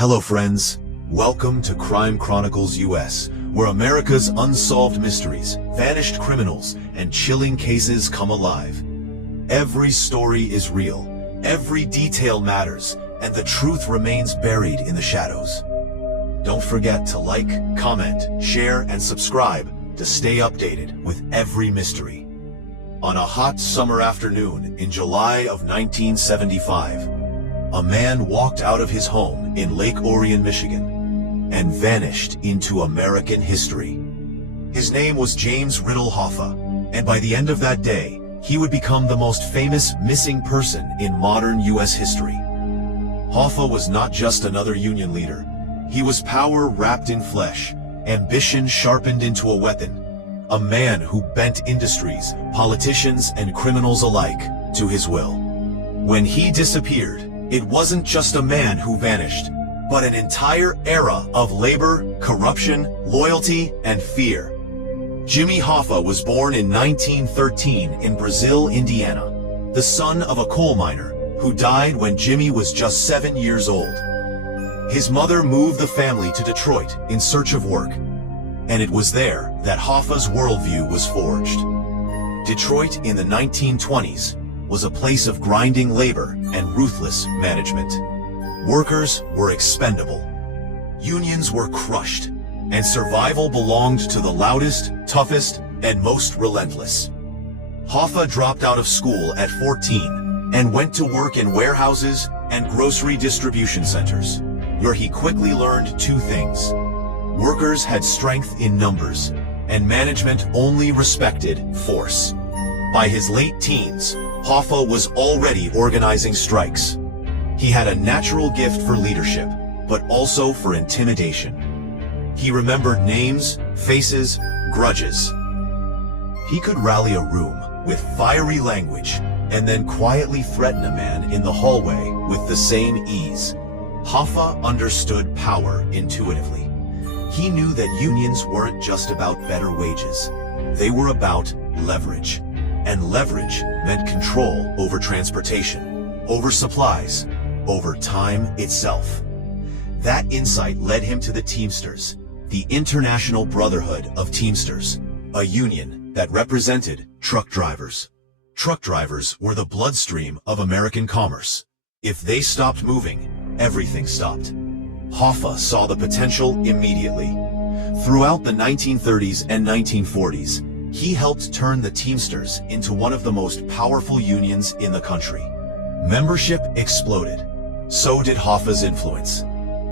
Hello friends, welcome to Crime Chronicles US, where America's unsolved mysteries, vanished criminals, and chilling cases come alive. Every story is real, every detail matters, and the truth remains buried in the shadows. Don't forget to like, comment, share, and subscribe to stay updated with every mystery. On a hot summer afternoon in July of 1975, a man walked out of his home in Lake Orion, Michigan, and vanished into American history. His name was James Riddle Hoffa, and by the end of that day, he would become the most famous missing person in modern U.S. history. Hoffa was not just another Union leader. He was power wrapped in flesh, ambition sharpened into a weapon, a man who bent industries, politicians, and criminals alike to his will. When he disappeared, it wasn't just a man who vanished, but an entire era of labor, corruption, loyalty, and fear. Jimmy Hoffa was born in 1913 in Brazil, Indiana, the son of a coal miner who died when Jimmy was just 7 years old. His mother moved the family to Detroit in search of work, and it was there that Hoffa's worldview was forged. Detroit in the 1920s was a place of grinding labor and ruthless management. Workers were expendable. Unions were crushed, and survival belonged to the loudest, toughest, and most relentless. Hoffa dropped out of school at 14 and went to work in warehouses and grocery distribution centers, where he quickly learned two things. Workers had strength in numbers, and management only respected force. By his late teens, Hoffa was already organizing strikes. He had a natural gift for leadership, but also for intimidation. He remembered names, faces, grudges. He could rally a room with fiery language and then quietly threaten a man in the hallway with the same ease. Hoffa understood power intuitively. He knew that unions weren't just about better wages. They were about leverage. And leverage meant control over transportation, over supplies, over time itself. That insight led him to the Teamsters, the International Brotherhood of Teamsters, a union that represented truck drivers. Truck drivers were the bloodstream of American commerce. If they stopped moving, everything stopped. Hoffa saw the potential immediately. Throughout the 1930s and 1940s, he helped turn the Teamsters into one of the most powerful unions in the country. Membership exploded. So did Hoffa's influence.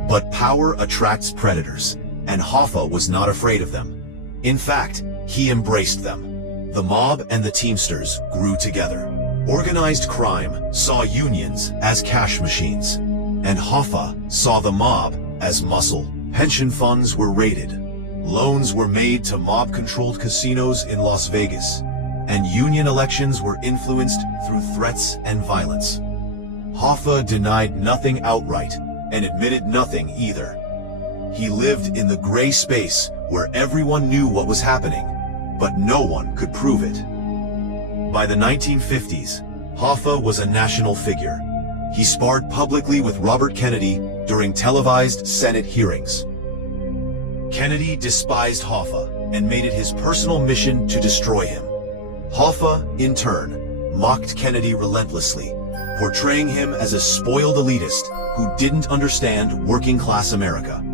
But power attracts predators, and Hoffa was not afraid of them. In fact, he embraced them. The mob and the Teamsters grew together. Organized crime saw unions as cash machines, and Hoffa saw the mob as muscle. Pension funds were raided. Loans were made to mob-controlled casinos in Las Vegas, and union elections were influenced through threats and violence. Hoffa denied nothing outright and admitted nothing either. He lived in the gray space where everyone knew what was happening, but no one could prove it. By the 1950s, Hoffa was a national figure. He sparred publicly with Robert Kennedy during televised Senate hearings. Kennedy despised Hoffa and made it his personal mission to destroy him. Hoffa, in turn, mocked Kennedy relentlessly, portraying him as a spoiled elitist who didn't understand working-class America.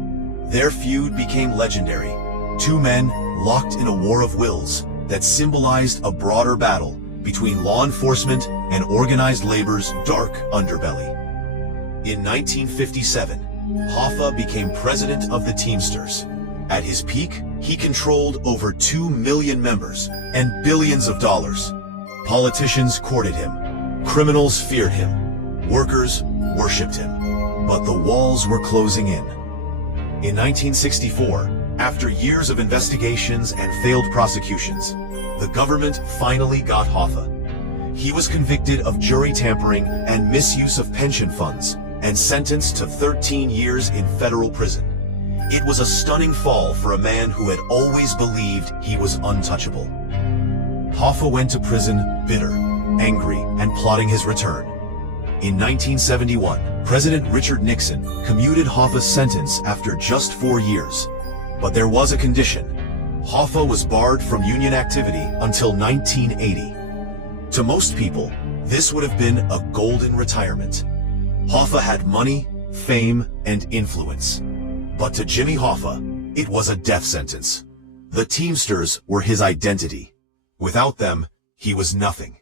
Their feud became legendary, two men locked in a war of wills that symbolized a broader battle between law enforcement and organized labor's dark underbelly. In 1957, Hoffa became president of the Teamsters. At his peak, he controlled over 2 million members and billions of dollars. Politicians courted him. Criminals feared him. Workers worshipped him. But the walls were closing in. In 1964, after years of investigations and failed prosecutions, the government finally got Hoffa. He was convicted of jury tampering and misuse of pension funds and sentenced to 13 years in federal prison. It was a stunning fall for a man who had always believed he was untouchable. Hoffa went to prison bitter, angry, and plotting his return. In 1971, President Richard Nixon commuted Hoffa's sentence after just 4 years. But there was a condition. Hoffa was barred from union activity until 1980. To most people, this would have been a golden retirement. Hoffa had money, fame, and influence. But to Jimmy Hoffa, it was a death sentence. The Teamsters were his identity. Without them, he was nothing.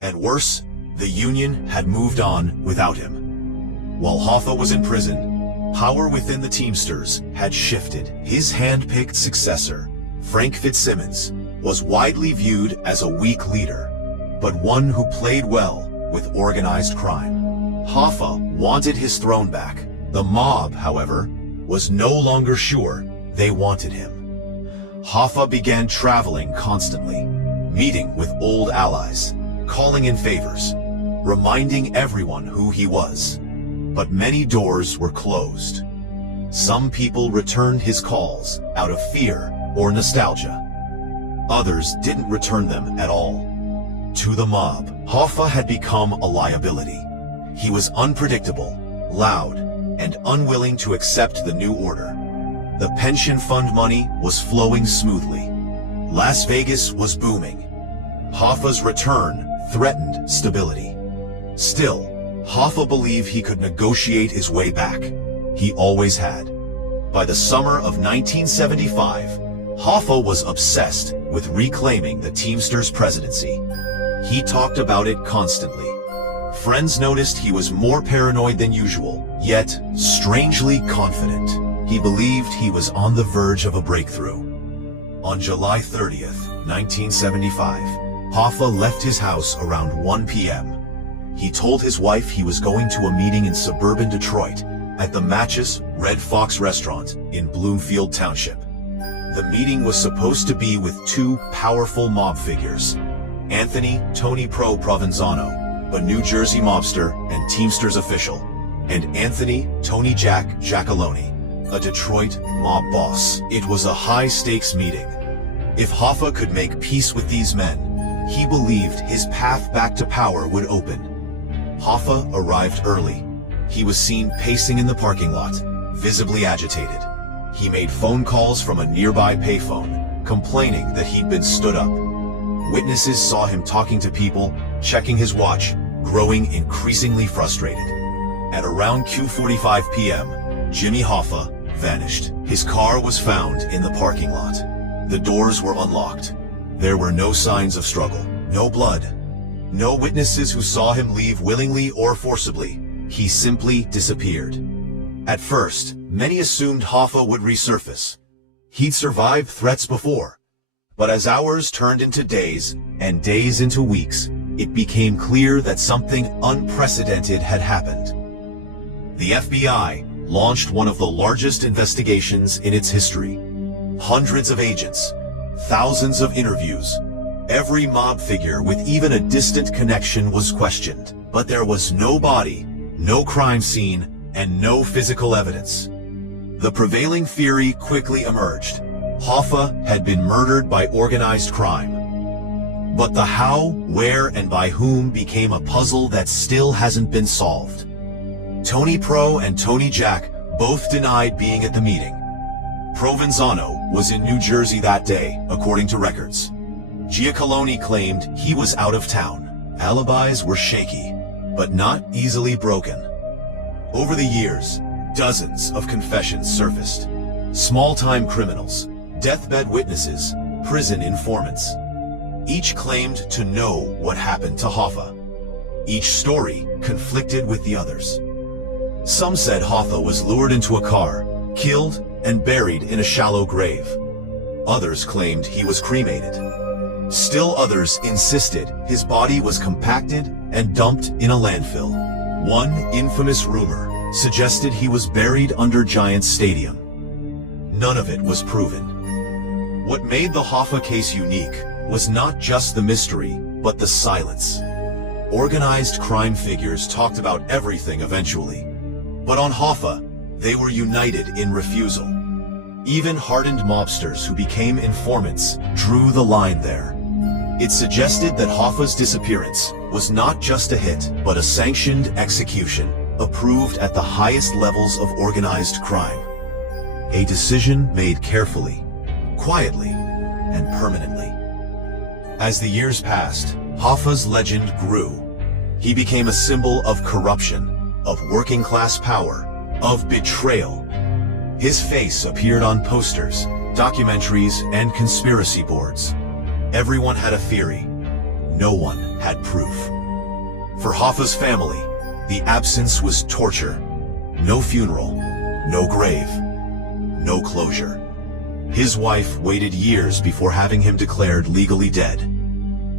And worse, the union had moved on without him. While Hoffa was in prison, power within the Teamsters had shifted. His hand-picked successor, Frank Fitzsimmons, was widely viewed as a weak leader, but one who played well with organized crime. Hoffa wanted his throne back. The mob, however, was no longer sure they wanted him. Hoffa began traveling constantly, meeting with old allies, calling in favors, reminding everyone who he was. But many doors were closed. Some people returned his calls out of fear or nostalgia. Others didn't return them at all. To the mob, Hoffa had become a liability. He was unpredictable, loud, and unwilling to accept the new order. The pension fund money was flowing smoothly. Las Vegas was booming. Hoffa's return threatened stability. Still, Hoffa believed he could negotiate his way back. He always had. By the summer of 1975, Hoffa was obsessed with reclaiming the Teamsters presidency. He talked about it constantly. Friends noticed he was more paranoid than usual, yet strangely confident. He believed he was on the verge of a breakthrough. On July 30th, 1975, Hoffa left his house around 1 p.m. He told his wife he was going to a meeting in suburban Detroit at the Matches Red Fox restaurant in Bloomfield Township. The meeting was supposed to be with two powerful mob figures, Anthony "Tony Pro" Provenzano, a New Jersey mobster and Teamsters official, and Anthony "Tony Jack" Giacalone, a Detroit mob boss. It was a high-stakes meeting. If Hoffa could make peace with these men, he believed his path back to power would open. Hoffa arrived early. He was seen pacing in the parking lot, visibly agitated. He made phone calls from a nearby payphone, complaining that he'd been stood up. Witnesses saw him talking to people, checking his watch, growing increasingly frustrated. At around 2:45 p.m., Jimmy Hoffa vanished. His car was found in the parking lot. The doors were unlocked. There were no signs of struggle, no blood, no witnesses who saw him leave willingly or forcibly. He simply disappeared. At first, many assumed Hoffa would resurface. He'd survived threats before. But as hours turned into days, and days into weeks, it became clear that something unprecedented had happened. The FBI launched one of the largest investigations in its history. Hundreds of agents, thousands of interviews. Every mob figure with even a distant connection was questioned. But there was no body, no crime scene, and no physical evidence. The prevailing theory quickly emerged. Hoffa had been murdered by organized crime. But the how, where, and by whom became a puzzle that still hasn't been solved. Tony Pro and Tony Jack both denied being at the meeting. Provenzano was in New Jersey that day, according to records. Giacalone claimed he was out of town. Alibis were shaky, but not easily broken. Over the years, dozens of confessions surfaced. Small-time criminals, deathbed witnesses, prison informants. Each claimed to know what happened to Hoffa. Each story conflicted with the others. Some said Hoffa was lured into a car, killed, and buried in a shallow grave. Others claimed he was cremated. Still others insisted his body was compacted and dumped in a landfill. One infamous rumor suggested he was buried under Giants Stadium. None of it was proven. What made the Hoffa case unique was not just the mystery, but the silence. Organized crime figures talked about everything eventually. But on Hoffa, they were united in refusal. Even hardened mobsters who became informants drew the line there. It suggested that Hoffa's disappearance was not just a hit, but a sanctioned execution, approved at the highest levels of organized crime. A decision made carefully, quietly, and permanently. As the years passed, Hoffa's legend grew. He became a symbol of corruption, of working-class power, of betrayal. His face appeared on posters, documentaries, and conspiracy boards. Everyone had a theory. No one had proof. For Hoffa's family, the absence was torture. No funeral, no grave, no closure. His wife waited years before having him declared legally dead.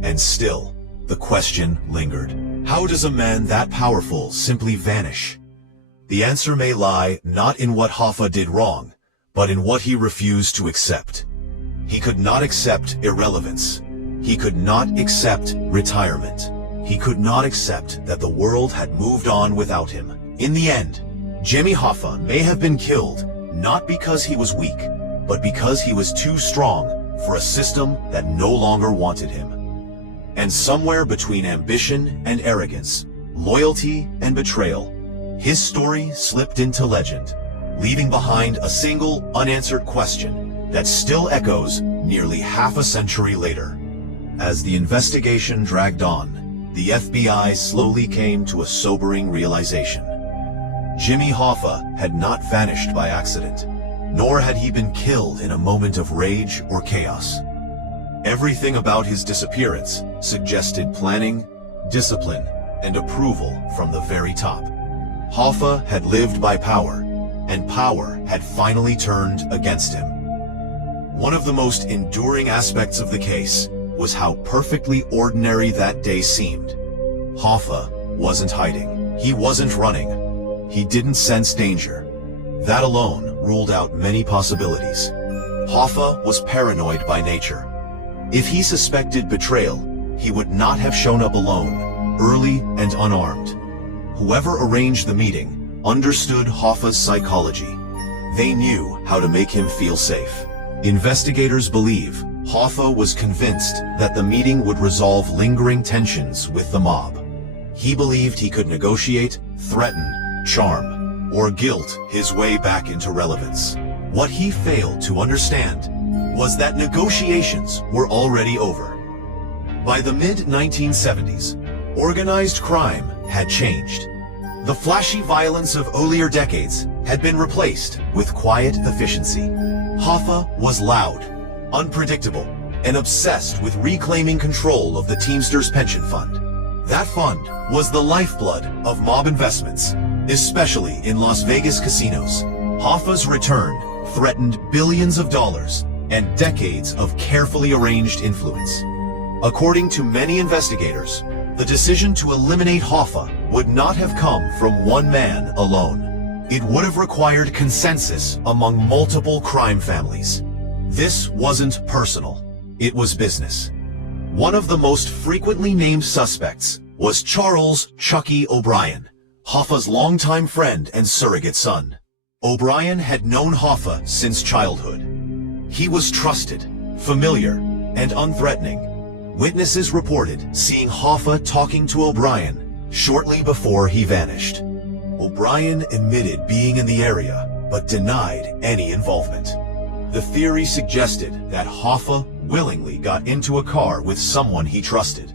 And still, the question lingered. How does a man that powerful simply vanish? The answer may lie not in what Hoffa did wrong, but in what he refused to accept. He could not accept irrelevance. He could not accept retirement. He could not accept that the world had moved on without him. In the end, Jimmy Hoffa may have been killed, not because he was weak, but because he was too strong for a system that no longer wanted him. And somewhere between ambition and arrogance, loyalty and betrayal, his story slipped into legend, leaving behind a single unanswered question that still echoes nearly half a century later. As the investigation dragged on, the FBI slowly came to a sobering realization. Jimmy Hoffa had not vanished by accident, nor had he been killed in a moment of rage or chaos. Everything about his disappearance suggested planning, discipline, and approval from the very top. Hoffa had lived by power, and power had finally turned against him. One of the most enduring aspects of the case was how perfectly ordinary that day seemed. Hoffa wasn't hiding. He wasn't running. He didn't sense danger. That alone ruled out many possibilities. Hoffa was paranoid by nature. If he suspected betrayal, he would not have shown up alone, early and unarmed. Whoever arranged the meeting understood Hoffa's psychology. They knew how to make him feel safe. Investigators believe Hoffa was convinced that the meeting would resolve lingering tensions with the mob. He believed he could negotiate, threaten, charm, or guilt his way back into relevance. What he failed to understand was that negotiations were already over. By the mid-1970s, organized crime had changed. The flashy violence of earlier decades had been replaced with quiet efficiency. Hoffa was loud, unpredictable, and obsessed with reclaiming control of the Teamsters pension fund. That fund was the lifeblood of mob investments, especially in Las Vegas casinos. Hoffa's return threatened billions of dollars and decades of carefully arranged influence. According to many investigators, the decision to eliminate Hoffa would not have come from one man alone. It would have required consensus among multiple crime families. This wasn't personal, it was business. One of the most frequently named suspects was Charles "Chucky" O'Brien, Hoffa's longtime friend and surrogate son. O'Brien had known Hoffa since childhood. He was trusted, familiar, and unthreatening. Witnesses reported seeing Hoffa talking to O'Brien shortly before he vanished. O'Brien admitted being in the area, but denied any involvement. The theory suggested that Hoffa willingly got into a car with someone he trusted.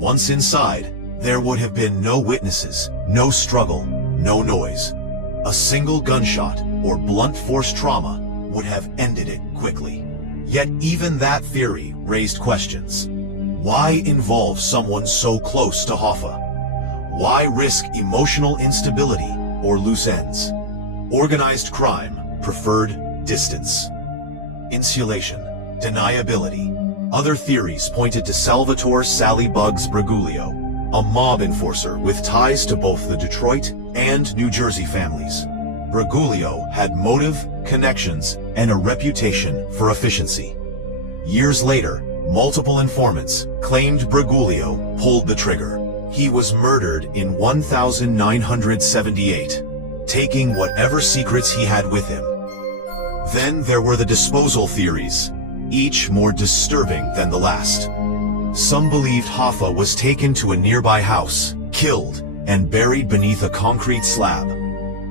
Once inside, there would have been no witnesses, no struggle, no noise. A single gunshot or blunt force trauma would have ended it quickly. Yet even that theory raised questions. Why involve someone so close to Hoffa? Why risk emotional instability or loose ends? Organized crime preferred distance. Insulation, deniability. Other theories pointed to Salvatore "Sally Bugs" Briguglio, a mob enforcer with ties to both the Detroit and New Jersey families. Briguglio had motive, connections, and a reputation for efficiency. Years later, multiple informants claimed Briguglio pulled the trigger. He was murdered in 1978, taking whatever secrets he had with him. Then there were the disposal theories, each more disturbing than the last. Some believed Hoffa was taken to a nearby house, killed, and buried beneath a concrete slab.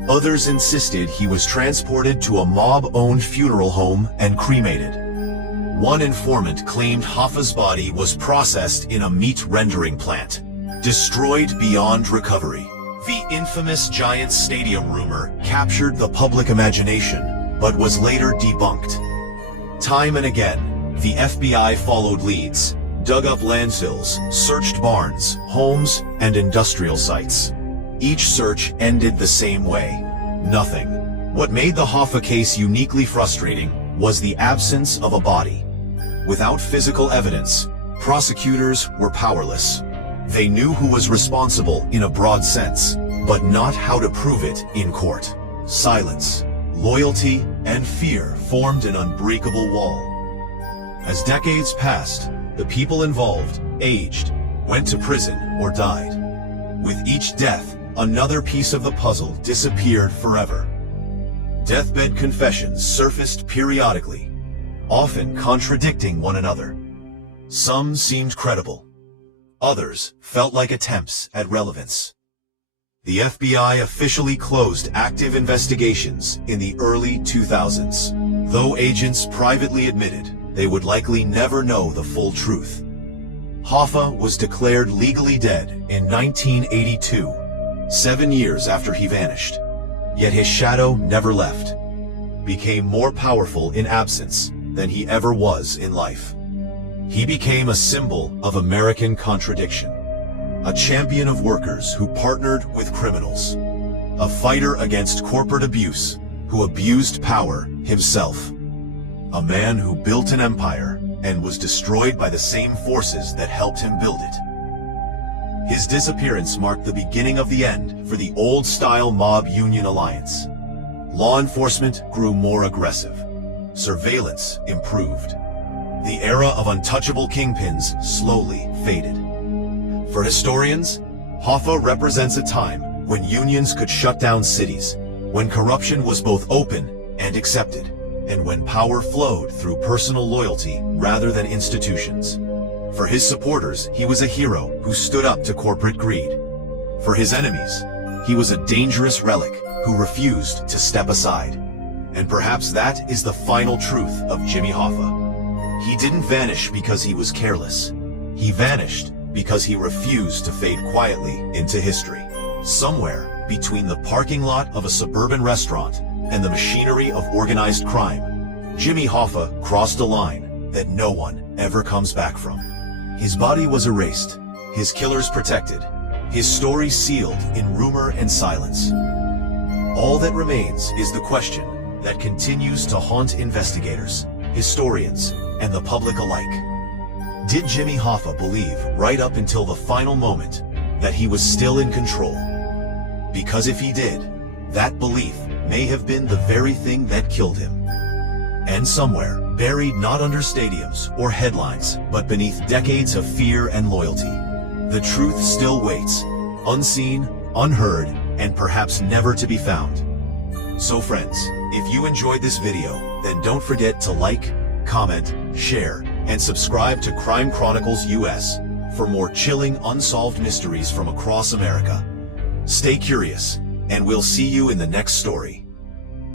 Others insisted he was transported to a mob-owned funeral home and cremated. One informant claimed Hoffa's body was processed in a meat rendering plant, destroyed beyond recovery. The infamous Giants Stadium rumor captured the public imagination, but was later debunked. Time and again, the FBI followed leads, dug up landfills, searched barns, homes, and industrial sites. Each search ended the same way: nothing. What made the Hoffa case uniquely frustrating was the absence of a body. Without physical evidence, prosecutors were powerless. They knew who was responsible in a broad sense, but not how to prove it in court. Silence, loyalty, and fear formed an unbreakable wall. As decades passed, the people involved aged, went to prison, or died. With each death, another piece of the puzzle disappeared forever. Deathbed confessions surfaced periodically, often contradicting one another. Some seemed credible. Others felt like attempts at relevance. The FBI officially closed active investigations in the early 2000s, though agents privately admitted they would likely never know the full truth. Hoffa was declared legally dead in 1982, 7 years after he vanished. Yet his shadow never left, became more powerful in absence than he ever was in life. He became a symbol of American contradiction, a champion of workers who partnered with criminals, a fighter against corporate abuse who abused power himself, a man who built an empire and was destroyed by the same forces that helped him build it. His disappearance marked the beginning of the end for the old-style mob-union alliance. Law enforcement grew more aggressive. Surveillance improved. The era of untouchable kingpins slowly faded. For historians, Hoffa represents a time when unions could shut down cities, when corruption was both open and accepted, and when power flowed through personal loyalty rather than institutions. For his supporters, he was a hero who stood up to corporate greed. For his enemies, he was a dangerous relic who refused to step aside. And perhaps that is the final truth of Jimmy Hoffa. He didn't vanish because he was careless. He vanished because he refused to fade quietly into history. Somewhere between the parking lot of a suburban restaurant and the machinery of organized crime, Jimmy Hoffa crossed a line that no one ever comes back from. His body was erased, his killers protected, his story sealed in rumor and silence. All that remains is the question that continues to haunt investigators, historians, and the public alike. Did Jimmy Hoffa believe right up until the final moment that he was still in control? Because if he did, that belief may have been the very thing that killed him. And somewhere, buried not under stadiums or headlines, but beneath decades of fear and loyalty, the truth still waits, unseen, unheard, and perhaps never to be found. So friends, if you enjoyed this video, then don't forget to like, comment, share, and subscribe to Crime Chronicles US for more chilling unsolved mysteries from across America. Stay curious, and we'll see you in the next story.